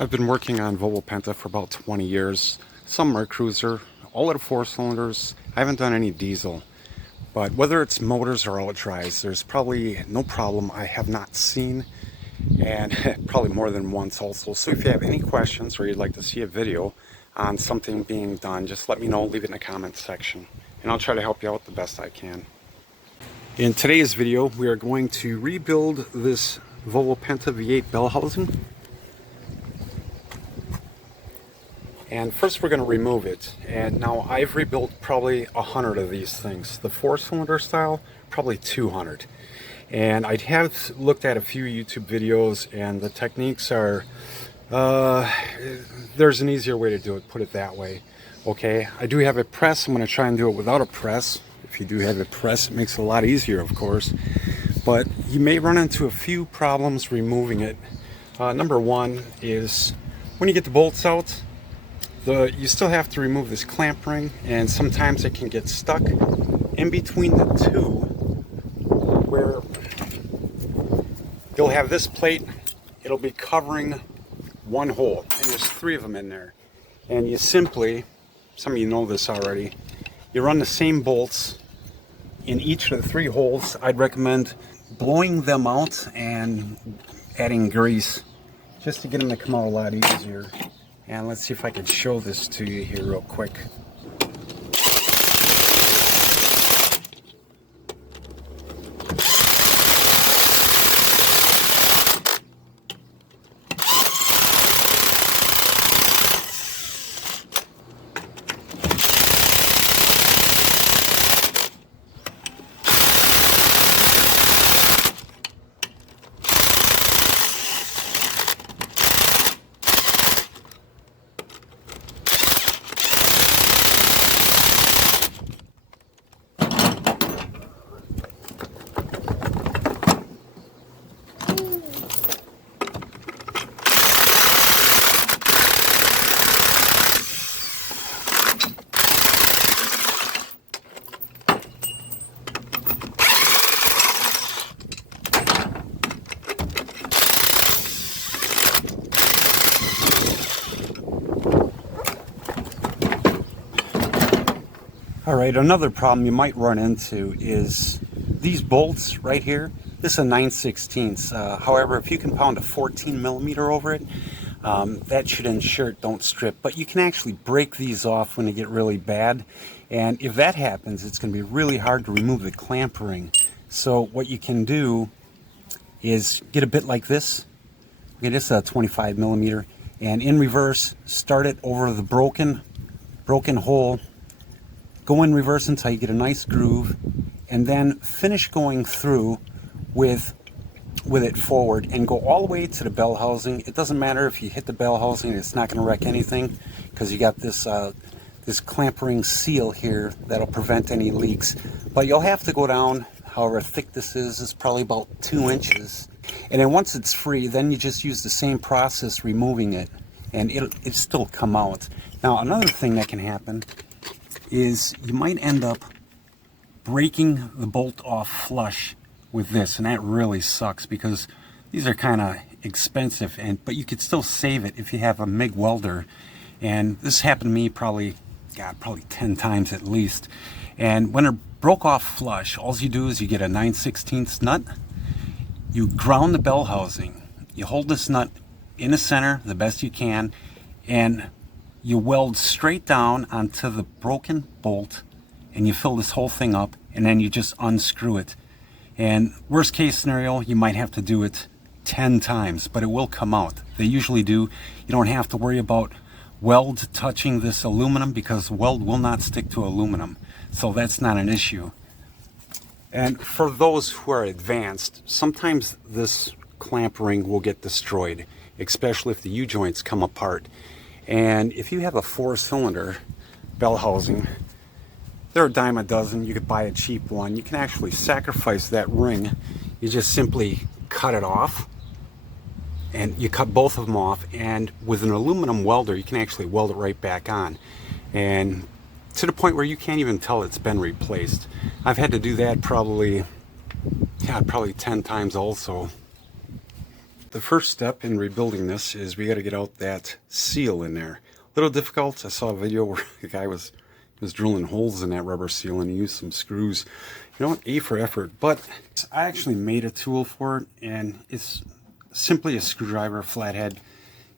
I've been working on Volvo Penta for about 20 years. Some are cruiser, all out of 4 cylinders. I haven't done any diesel. But whether it's motors or all drives, there's probably no problem I have not seen, and probably more than once also. So if you have any questions or you'd like to see a video on something being done, just let me know, leave it in the comments section, and I'll try to help you out the best I can. In today's video, we are going to rebuild this Volvo Penta V8 bell housing. And first we're going to remove it. And now I've rebuilt probably 100 of these things. The 4-cylinder style, probably 200. And I have looked at a few YouTube videos, and the techniques are, there's an easier way to do it, put it that way. Okay, I do have a press. I'm going to try and do it without a press. If you do have a press, it makes it a lot easier, of course. But you may run into a few problems removing it. Number one is when you get the bolts out, you still have to remove this clamp ring, and sometimes it can get stuck in between the two, where you'll have this plate, it'll be covering one hole, and there's 3 of them in there. And you simply, some of you know this already, you run the same bolts in each of the 3 holes. I'd recommend blowing them out and adding grease just to get them to come out a lot easier. And let's see if I can show this to you here real quick. Alright, another problem you might run into is these bolts right here. This is a 9/16. However, if you can pound a 14mm over it, that should ensure it don't strip. But you can actually break these off when they get really bad. And if that happens, it's going to be really hard to remove the clamp ring. So what you can do is get a bit like this. Okay, this is a 25mm. And in reverse, start it over the broken hole. Go in reverse until you get a nice groove, and then finish going through with it forward and go all the way to the bell housing. It doesn't matter if you hit the bell housing, it's not going to wreck anything because you got this this clamp ring seal here that'll prevent any leaks. But you'll have to go down, however thick this is, it's probably about 2 inches. And then once it's free, then you just use the same process removing it, and it'll still come out. Now another thing that can happen is you might end up breaking the bolt off flush with this, and that really sucks because these are kind of expensive, but you could still save it if you have a MIG welder. And this happened to me probably 10 times at least. And when it broke off flush, all you do is you get a 9/16 nut, you ground the bell housing, you hold this nut in the center the best you can, and you weld straight down onto the broken bolt, and you fill this whole thing up, and then you just unscrew it. And worst case scenario, you might have to do it 10 times, but it will come out. They usually do. You don't have to worry about weld touching this aluminum because weld will not stick to aluminum, so that's not an issue. And for those who are advanced, sometimes this clamp ring will get destroyed, especially if the U-joints come apart. And if you have a 4-cylinder bell housing, they're a dime a dozen. You could buy a cheap one. You can actually sacrifice that ring. You just simply cut it off, and you cut both of them off, and with an aluminum welder you can actually weld it right back on, and to the point where you can't even tell it's been replaced. I've had to do that probably 10 times also. The first step in rebuilding this is we got to get out that seal in there. A little difficult. I saw a video where the guy was drilling holes in that rubber seal and he used some screws. You know what? A for effort. But I actually made a tool for it, and it's simply a screwdriver, flathead,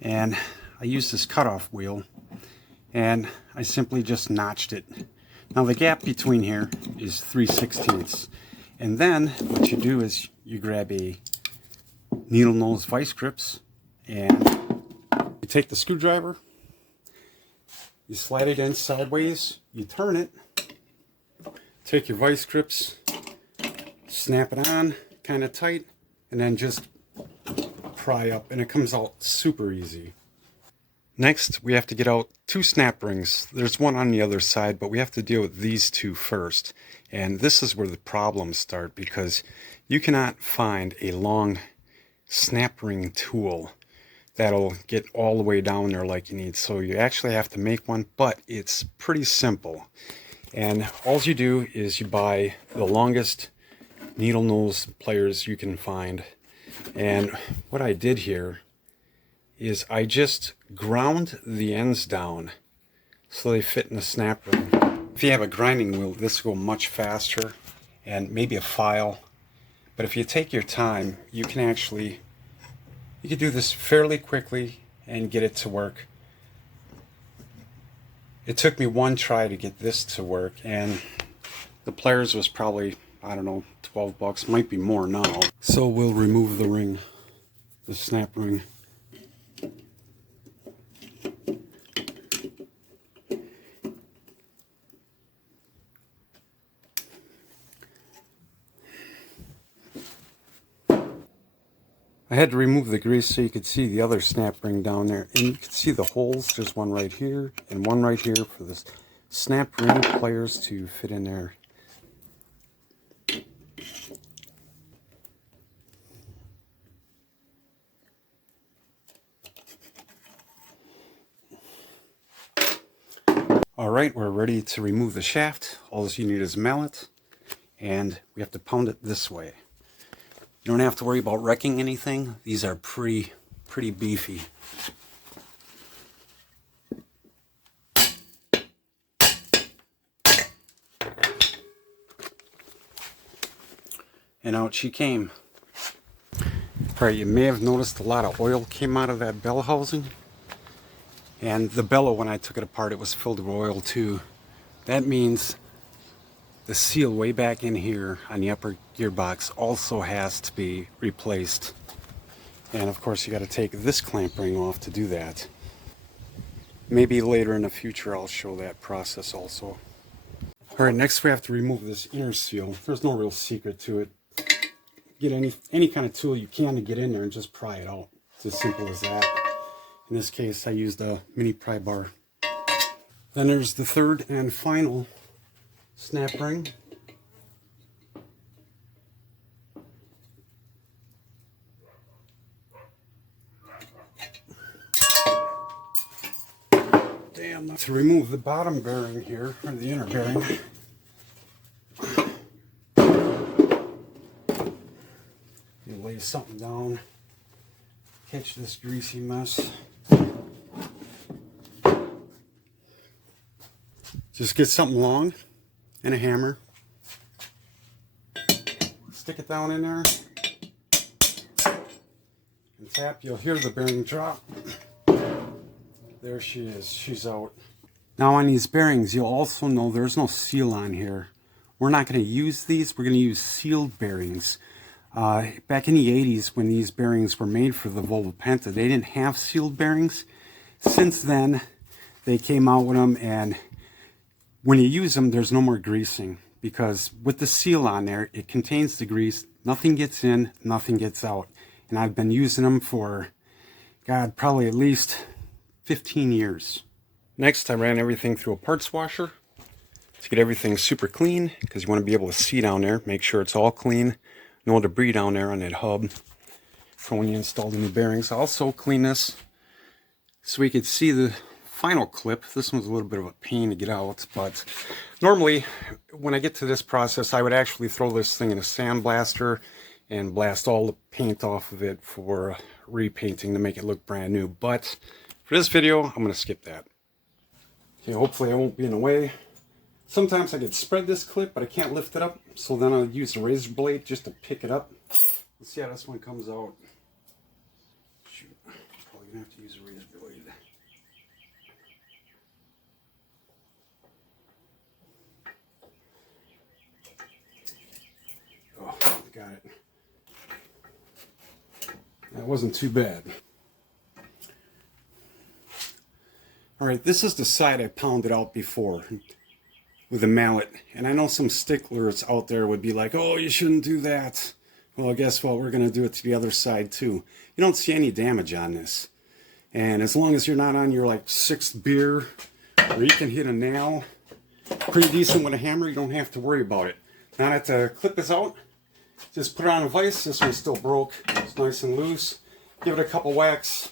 and I used this cutoff wheel and I simply just notched it. Now the gap between here is 3/16, and then what you do is you grab a needle nose vice grips and you take the screwdriver, you slide it in sideways, you turn it, take your vice grips, snap it on kind of tight, and then just pry up, and it comes out super easy. Next, we have to get out 2 snap rings. There's one on the other side, but we have to deal with these 2 first. And this is where the problems start, because you cannot find a long snap ring tool that'll get all the way down there like you need. So you actually have to make one, but it's pretty simple. And all you do is you buy the longest needle nose pliers you can find. And what I did here is I just ground the ends down so they fit in the snap ring. If you have a grinding wheel, this will go much faster, and maybe a file. But if you take your time, you can do this fairly quickly and get it to work. It took me 1 try to get this to work, and the pliers was probably, I don't know, 12 bucks, might be more now. So we'll remove the ring, the snap ring. I had to remove the grease so you could see the other snap ring down there, and you can see the holes. There's one right here and one right here for the snap ring pliers to fit in there. Alright, we're ready to remove the shaft. All you need is a mallet, and we have to pound it this way. You don't have to worry about wrecking anything. These are pretty beefy. And out she came. Alright, you may have noticed a lot of oil came out of that bell housing. And the bellow, when I took it apart, it was filled with oil too. That means the seal way back in here on the upper gearbox also has to be replaced. And of course you got to take this clamp ring off to do that. Maybe later in the future I'll show that process also. Alright, next we have to remove this inner seal. There's no real secret to it. Get any kind of tool you can to get in there and just pry it out. It's as simple as that. In this case I used a mini pry bar. Then there's the third and final snap ring. Damn. To remove the bottom bearing here, or the inner bearing, you lay something down, catch this greasy mess. Just get something long and a hammer, stick it down in there and tap. You'll hear the bearing drop. There she is, she's out. Now on these bearings, you'll also know there's no seal on here. We're not going to use these, we're going to use sealed bearings. Back in the 80s when these bearings were made for the Volvo Penta, they didn't have sealed bearings. Since then they came out with them, and when you use them, there's no more greasing, because with the seal on there, it contains the grease. Nothing gets in, nothing gets out. And I've been using them for, God, probably at least 15 years. Next, I ran everything through a parts washer to get everything super clean, because you want to be able to see down there, make sure it's all clean. No debris down there on that hub for when you install the new bearings. I also clean this so we could see the final clip. This one's a little bit of a pain to get out, but normally when I get to this process, I would actually throw this thing in a sandblaster and blast all the paint off of it for repainting to make it look brand new. But for this video, I'm going to skip that. Okay, hopefully I won't be in the way. Sometimes I could spread this clip, but I can't lift it up, so then I'll use a razor blade just to pick it up. Let's see how this one comes out. Shoot, probably gonna have to use a razor blade. Oh, got it. That wasn't too bad. Alright, this is the side I pounded out before with a mallet. And I know some sticklers out there would be like, oh, you shouldn't do that. Well, guess what? We're going to do it to the other side too. You don't see any damage on this. And as long as you're not on your like 6th beer, or you can hit a nail pretty decent with a hammer, you don't have to worry about it. Now that the clip is out, just put it on a vise. This one's still broke. It's nice and loose. Give it a couple whacks.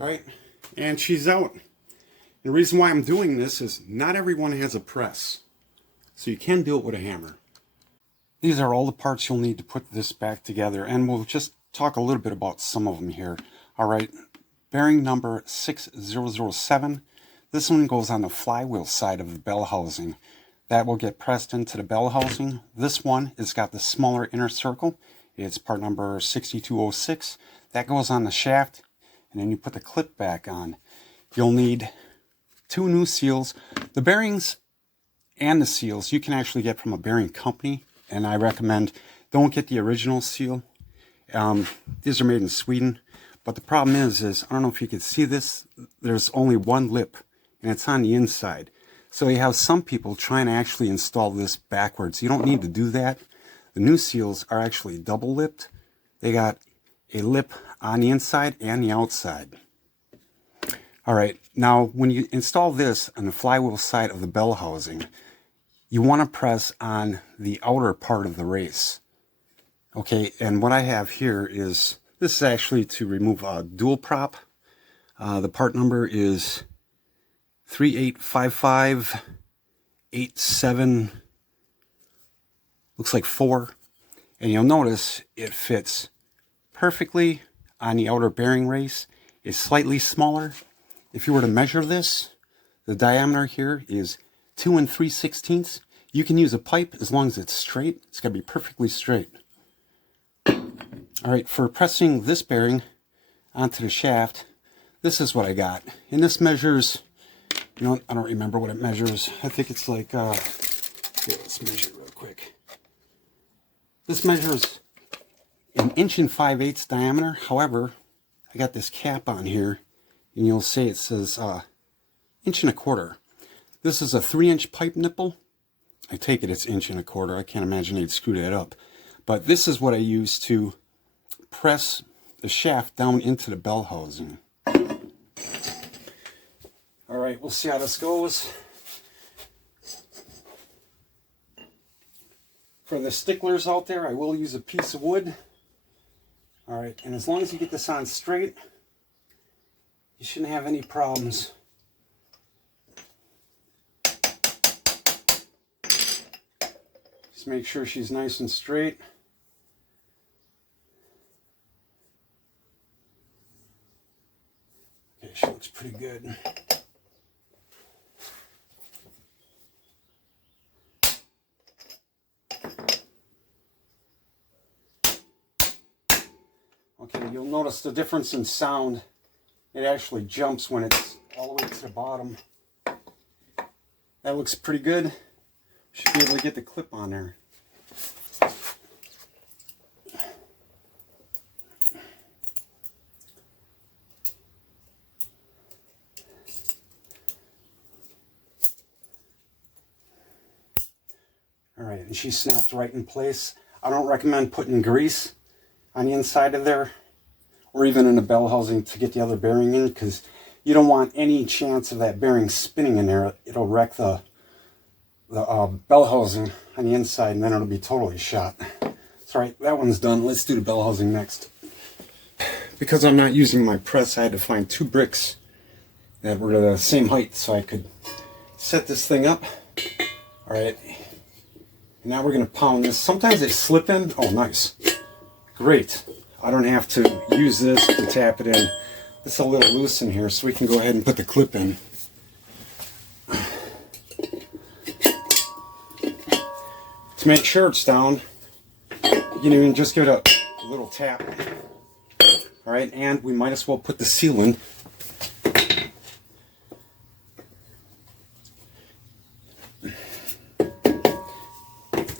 Alright, and she's out. The reason why I'm doing this is not everyone has a press, so you can do it with a hammer. These are all the parts you'll need to put this back together, and we'll just talk a little bit about some of them here. Alright, bearing number 6007. This one goes on the flywheel side of the bell housing. That will get pressed into the bell housing. This one has got the smaller inner circle. It's part number 6206. That goes on the shaft. And then you put the clip back on. You'll need 2 new seals. The bearings and the seals you can actually get from a bearing company, and I recommend don't get the original seal. These are made in Sweden, but the problem is I don't know if you can see this, there's only one lip and it's on the inside. So you have some people trying to actually install this backwards. You don't need to do that. The new seals are actually double lipped. They got a lip on the inside and the outside. Alright, now when you install this on the flywheel side of the bell housing, you want to press on the outer part of the race. Okay, and what I have here is, this is actually to remove a dual prop. The part number is 385587, looks like 4. And you'll notice it fits perfectly on the outer bearing race. Is slightly smaller. If you were to measure this, the diameter here is 2 3/16. You can use a pipe as long as it's straight. It's got to be perfectly straight. Alright, for pressing this bearing onto the shaft, this is what I got. And this measures, you know, I don't remember what it measures. I think it's like, here, let's measure it real quick. This measures 1 5/8" diameter. However, I got this cap on here, and you'll see it says 1 1/4". This is a 3-inch pipe nipple. I take it it's 1 1/4". I can't imagine they'd screw that up. But this is what I use to press the shaft down into the bell housing. Alright, we'll see how this goes. For the sticklers out there, I will use a piece of wood. Alright, and as long as you get this on straight, you shouldn't have any problems. Just make sure she's nice and straight. Okay, she looks pretty good. Okay, you'll notice the difference in sound. It actually jumps when it's all the way to the bottom. That looks pretty good. Should be able to get the clip on there. Alright, and she snapped right in place. I don't recommend putting grease on the inside of there, or even in the bell housing to get the other bearing in, because you don't want any chance of that bearing spinning in there. It'll wreck the bell housing on the inside, and then it'll be totally shot. That's right, that one's done. Let's do the bell housing next. Because I'm not using my press, I had to find 2 bricks that were the same height so I could set this thing up. All right. Now we're going to pound this. Sometimes they slip in. Oh, nice. Great. I don't have to use this to tap it in. It's a little loose in here, so we can go ahead and put the clip in. To make sure it's down, you can even just give it a little tap. All right, and we might as well put the seal in.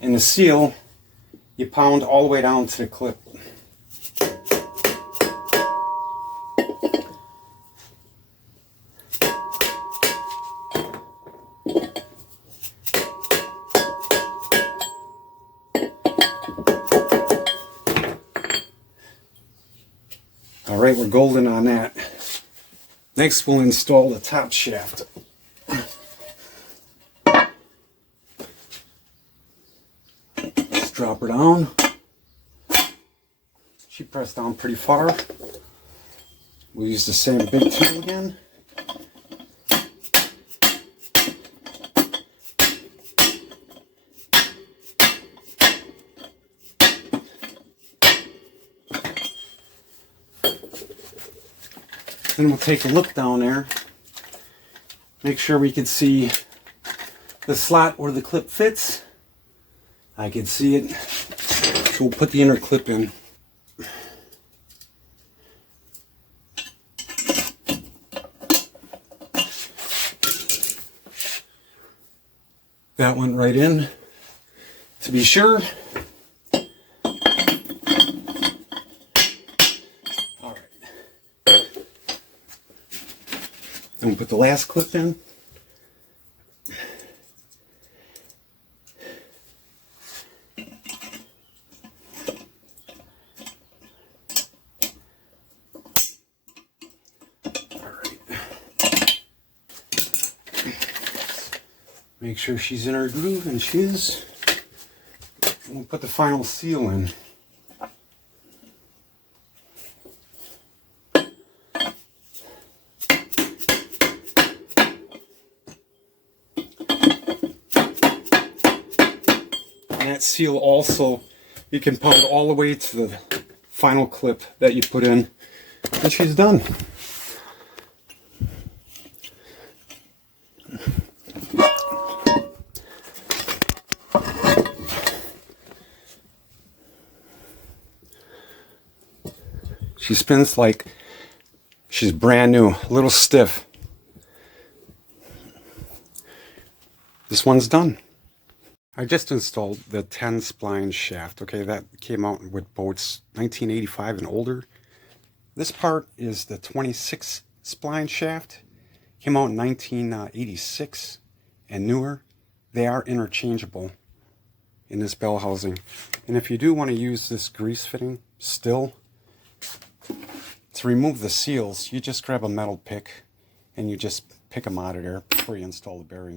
And the seal, you pound all the way down to the clip. All right, we're golden on that. Next, we'll install the top shaft. Let's drop her down. She pressed down pretty far. We'll use the same big tool again. Then we'll take a look down there, make sure we can see the slot where the clip fits. I can see it, so we'll put the inner clip in. That went right in, to be sure. And we'll put the last clip in. All right. Make sure she's in her groove, and she is. And we'll put the final seal in. And that seal also, you can pound all the way to the final clip that you put in, and she's done. She spins like she's brand new, a little stiff. This one's done. I just installed the 10 spline shaft. Okay, that came out with boats 1985 and older. This part is the 26 spline shaft. Came out in 1986 and newer. They are interchangeable in this bell housing. And if you do want to use this grease fitting still, to remove the seals, you just grab a metal pick and you just pick them out of there before you install the bearing.